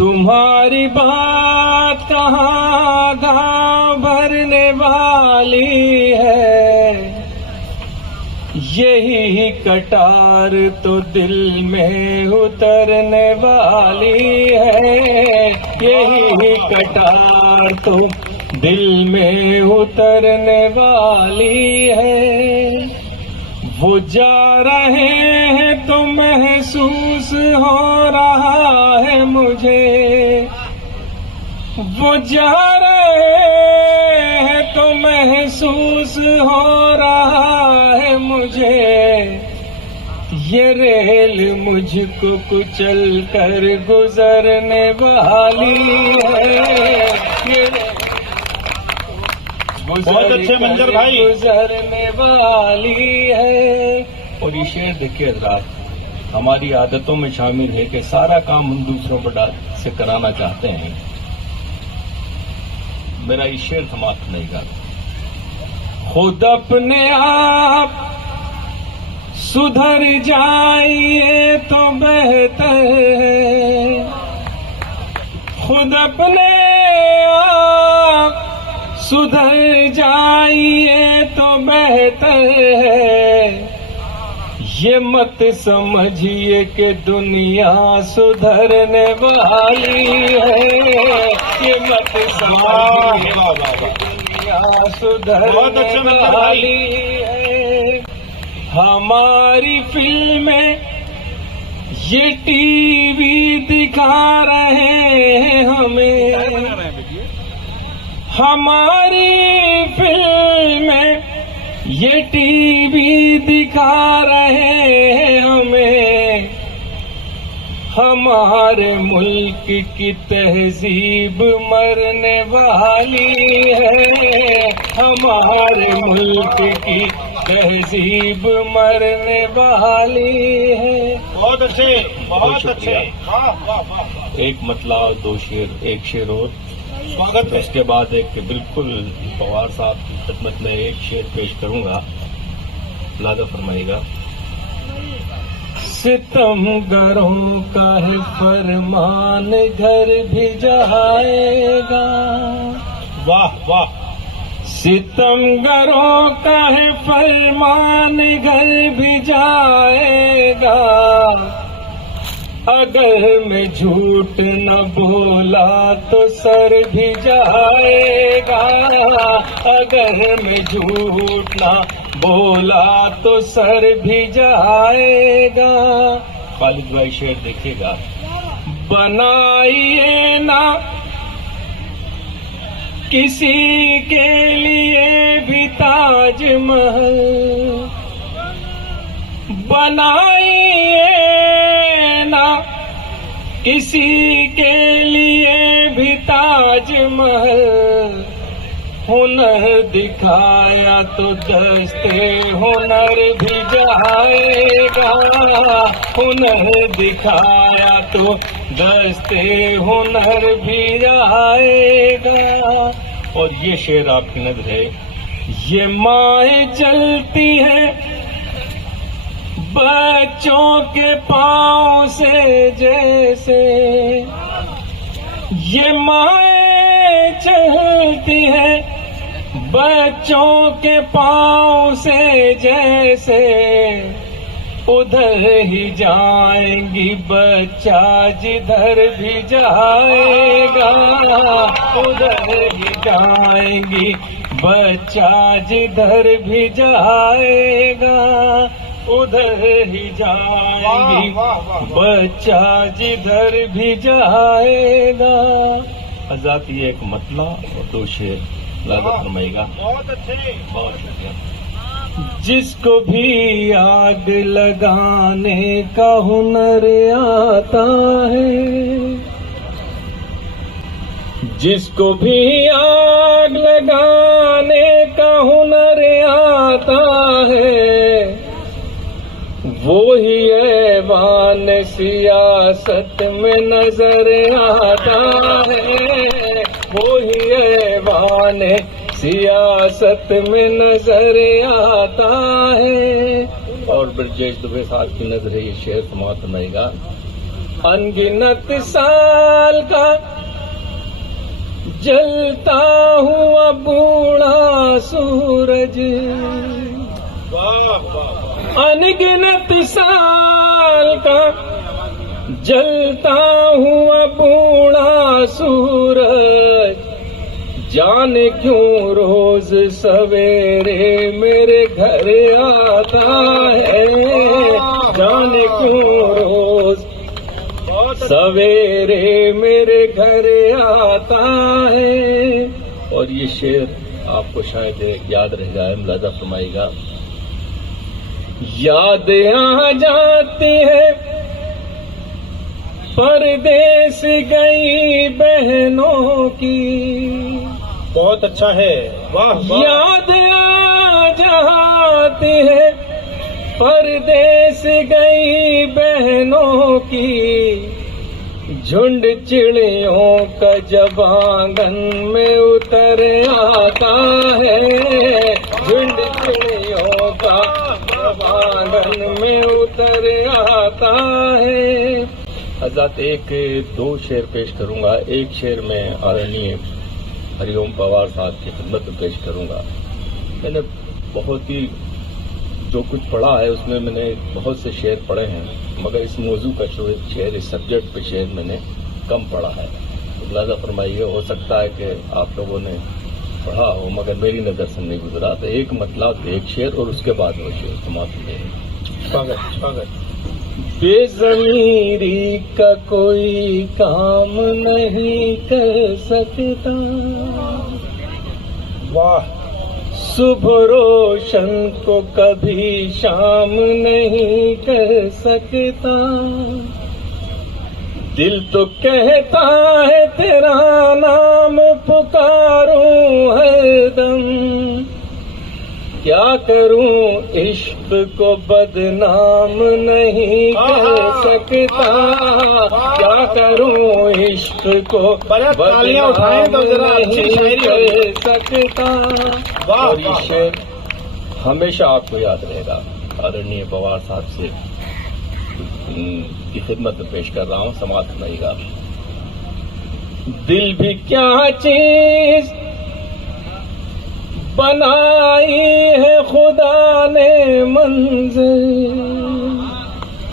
तुम्हारी बात कहाँ गाँव भरने वाली है, यही कटार तो दिल में उतरने वाली है, यही कटार तो दिल में उतरने वाली है। वो जा रहे हैं तो महसूस हो रहा है मुझे, वो जा रहे हैं तो महसूस हो रहा है मुझे। ये रेल मुझको कुचल कर गुजरने वाली है, बहुत अच्छे मंजर भाई, गुजरने वाली है। और ये शेर देखिए हजरात, हमारी आदतों में शामिल है कि सारा काम हम दूसरों पर से कराना चाहते हैं। मेरा ये शेर समाप्त नहीं कर, खुद अपने आप सुधर जाइए तो बेहतर है, खुद अपने आप सुधर जाइए तो बेहतर है। ये मत समझिए कि दुनिया सुधरने वाली है, ये मत समझिए कि दुनिया सुधरने वाली है। हमारी फिल्में ये टीवी दिखा रहे हैं हमें, हमारी फिल्में ये टीवी दिखा रहे हैं हमें। हमारे मुल्क की तहजीब मरने वाली है, हमारे मुल्क की तहजीब मरने वाली है। बहुत अच्छे, बहुत अच्छे, वाह वाह वाह। एक मतलब दो शेर, एक शेर और स्वागत है। उसके बाद एक बिल्कुल पवार साहब की खिदमत में एक शेर पेश करूंगा, लादा फरमाइएगा। सितमगरों का है फरमान घर भी जाएगा, वाह वाह। सितमगरों का है फरमान घर भी जाएगा। अगर मैं झूठ न बोला तो सर भी जाएगा, अगर मैं झूठ न बोला तो सर भी जाएगा। खालिद भाई शेर देखिएगा। बनाइए ना किसी के लिए भी ताजमहल, बनाइए ना किसी के लिए भी ताजमहल। हुनर दिखाया तो दस्ते हुनर भी जाएगा, हुनर दिखाया तो दस्ते हुनर भी जाएगा। और ये शेर आपकी नजर है। ये माएँ चलती है बच्चों के पाँव से जैसे, ये माएँ चलती है बच्चों के पाँव से जैसे। उधर ही जाएंगी बच्चा जिधर भी जाएगा, उधर ही जाएंगी बच्चा जिधर भी जाएगा, उधर ही जाएंगी बच्चा जिधर भी जाएगा। आजाद ये एक मतला और दो शेर लादा फरमाइएगा। बहुत अच्छे, बहुत शुक्रिया। जिसको भी आग लगाने का हुनर आता है, जिसको भी आग लगाने का हुनर आता है, वो ही ऐवान सियासत में नजर आता है, वो ही ऐवान सियासत में नजर आता है। और ब्रजेश दुबे साहब की नजर है, ये शेर समाप्त फरमाइएगा। अनगिनत साल का जलता हुआ बूढ़ा सूरज, वाह वाह अनगिनत साल का जलता हुआ बूढ़ा सूरज, जाने क्यों रोज सवेरे मेरे घर आता है, जाने क्यों रोज सवेरे मेरे घर आता है। और ये शेर आपको शायद याद रह जाए, मुलाजा फरमाइएगा। याद आ जाती है परदेस गई बहनों की, बहुत अच्छा है, वाह वाह याद आ जाती है परदेस गई बहनों की, झुंड चिड़ियों का जब आंगन में उतर आता है, झुंड चिड़ियों का जब आंगन में उतर आता है। हज़रत एक दो शेर पेश करूंगा। एक शेर में आदरणीय हरिओम पवार साहब की खिदमत में पेश करूंगा। मैंने बहुत ही जो कुछ पढ़ा है उसमें मैंने बहुत से शेर पढ़े हैं, मगर इस मौजू का शेर, इस सब्जेक्ट पे शेर मैंने कम पढ़ा है। मुलाजा फरमाइए, हो सकता है कि आप लोगों ने पढ़ा हो मगर मेरी नज़र से नहीं गुजरा। तो एक मतलब एक शेर और उसके बाद वो शेर समाप्त है। स्वागत स्वागत। बेज़मीरी का कोई काम नहीं कर सकता, वाह सुबह रोशन को कभी शाम नहीं कर सकता, दिल तो कहता है तेरा नाम पुकारूं हरदम, क्या करूं इश्क को बदनाम नहीं कर सकता, क्या करूं इश्क को तालियां उठाएं तो जरा अच्छी नहीं शायरी कर सकता। वाह और ये वाह शेर हमेशा आपको याद रहेगा। आदरणीय पवार साहब से की खिदमत में पेश कर रहा हूं, समाप्त सुनाइएगा। दिल भी क्या चीज बनाई है खुदा ने मंजिल,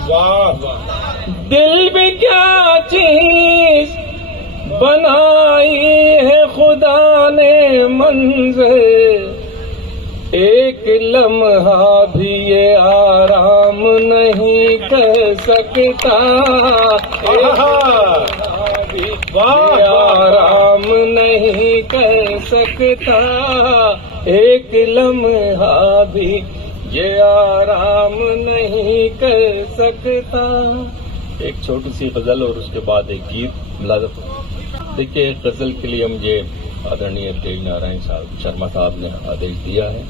वाह वाह दिल भी क्या चीज बनाई है खुदा ने मंजिल, एक लम्हा भी ये आराम नहीं कर सकता, एक लम्हा भी ये आराम नहीं कर सकता, एक लम्हा भी ये आराम नहीं कर सकता। एक छोटी सी गजल और उसके बाद एक गीत मुलाज़ा। देखिए, एक गजल के लिए मुझे आदरणीय तेज नारायण साहब शर्मा साहब ने आदेश दिया है,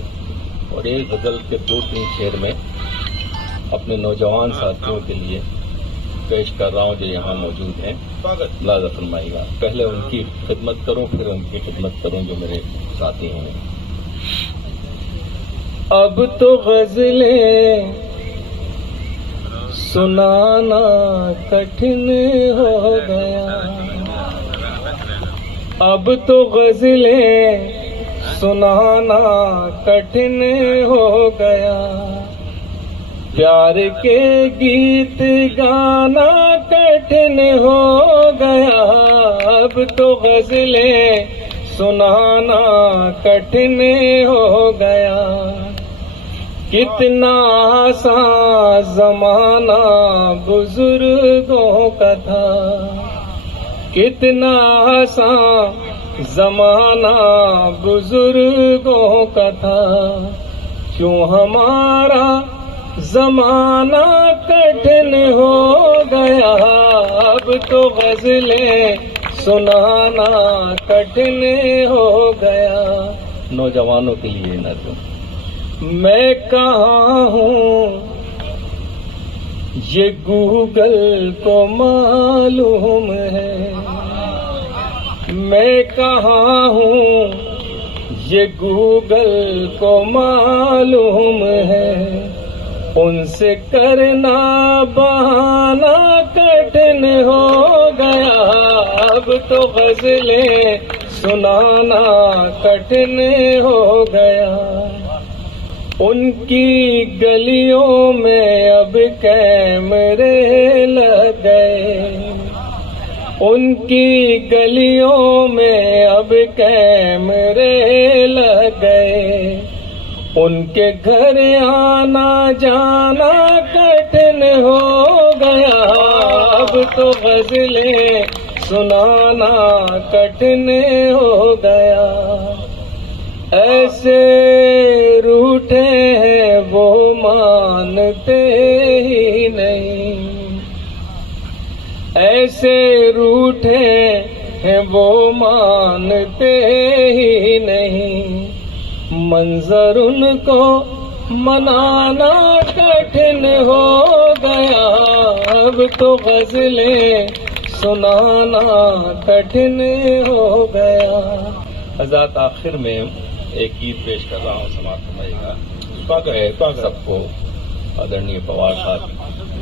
और एक गजल के 2-3 शेर में अपने नौजवान साथियों के लिए पेश कर रहा हूँ जो यहाँ मौजूद हैं। मुलाज़ा फरमाइएगा। पहले उनकी खिदमत करूँ, फिर उनकी खिदमत करूँ जो मेरे साथी हैं। अब तो गजलें सुनाना कठिन हो गया, अब तो गजलें सुनाना कठिन हो गया, प्यार के गीत गाना कठिन हो गया, अब तो गजलें सुनाना कठिन हो गया, कितना आसान जमाना बुजुर्गों का था, कितना आसान जमाना बुजुर्गों का था, क्यों हमारा जमाना कठिन हो गया, अब तो गजलें सुनाना कठिन हो गया। नौजवानों के लिए नज़्म। मैं कहाँ हूँ ये गूगल को मालूम है, मैं कहाँ हूँ ये गूगल को मालूम है, उनसे करना बहाना कठिन हो गया, अब तो गजलें सुनाना कठिन हो गया। उनकी गलियों में अब कैमरे लग गए, उनकी गलियों में अब कैमरे लग गए। उनके घर आना जाना कठिन हो गया, अब तो गजलें सुनाना कठिन हो गया। ऐसे रूठे हैं वो मानते ही नहीं, ऐसे रूठे हैं वो मानते ही नहीं। मंजर उनको मनाना कठिन हो गया, अब तो गजलें सुनाना कठिन हो गया। हज़रत आखिर में एक गीत पेश कर रहा हूँ, समाप्त फरमाइएगा। सबको आदरणीय पवार साहब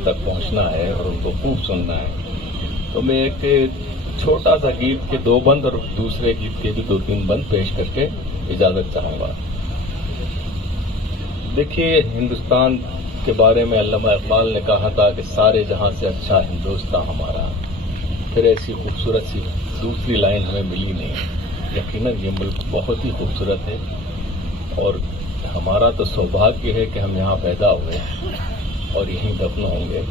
तक पहुँचना है और उनको खूब सुनना है। तो मैं एक छोटा सा गीत के 2 बंद और दूसरे गीत के भी 2-3 बंद पेश करके इजाजत चाहूंगा। देखिए, हिंदुस्तान के बारे में अल्लामा इकबाल ने कहा था कि सारे जहां से अच्छा हिंदुस्तान हमारा। फिर ऐसी खूबसूरत सी दूसरी लाइन हमें मिली नहीं। यकीनन ये मुल्क बहुत ही खूबसूरत है और हमारा तो सौभाग्य है कि हम यहाँ पैदा हुए और यहीं दफन होंगे।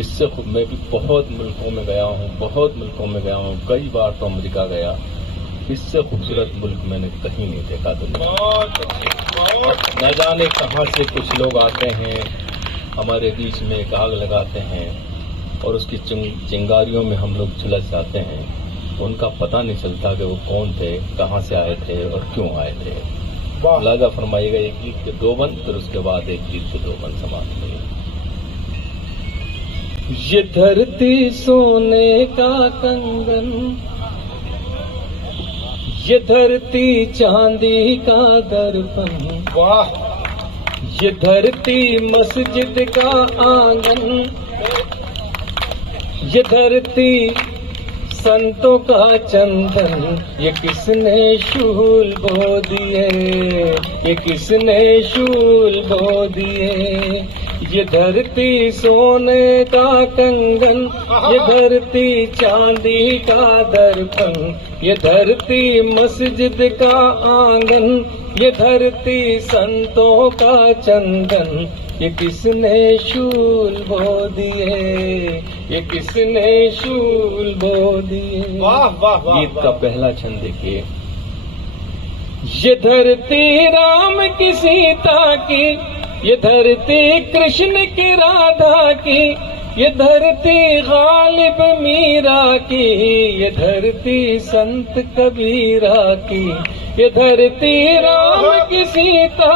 इससे खुद मैं भी बहुत मुल्कों में गया हूँ, बहुत मुल्कों में गया हूँ, कई बार तो अमेरिका गया। इससे खूबसूरत मुल्क मैंने कहीं नहीं देखा दुनिया। न जाने कहाँ से कुछ लोग आते हैं, हमारे बीच में एक आग लगाते हैं और उसकी चिंगारियों में हम लोग झुलस जाते हैं। उनका पता नहीं चलता कि वो कौन थे, कहाँ से आए थे और क्यों आए थे। लाजा फरमाइएगा एक गीत के 2 बंद, फिर उसके बाद एक गीत के 2 बंद समाप्त करिए। ये धरती सोने का कंगन, ये धरती चांदी का दर्पण, वाह, ये धरती मस्जिद का आंगन, ये धरती संतों का चंदन। ये किसने शूल बो दिए, ये किसने शूल बो दिए। ये धरती सोने का कंगन, ये धरती चांदी का दर्पण, ये धरती मस्जिद का आंगन, ये धरती संतों का चंदन। ये किसने शूल बो दिए, ये किसने शूल बो दिए। वाह वाह वाह। गीत का पहला छंद देखिए। ये धरती राम की सीता की, ये धरती कृष्ण की राधा की, ये धरती गालिब मीरा की, ये धरती संत कबीरा की, ये धरती राम की सीता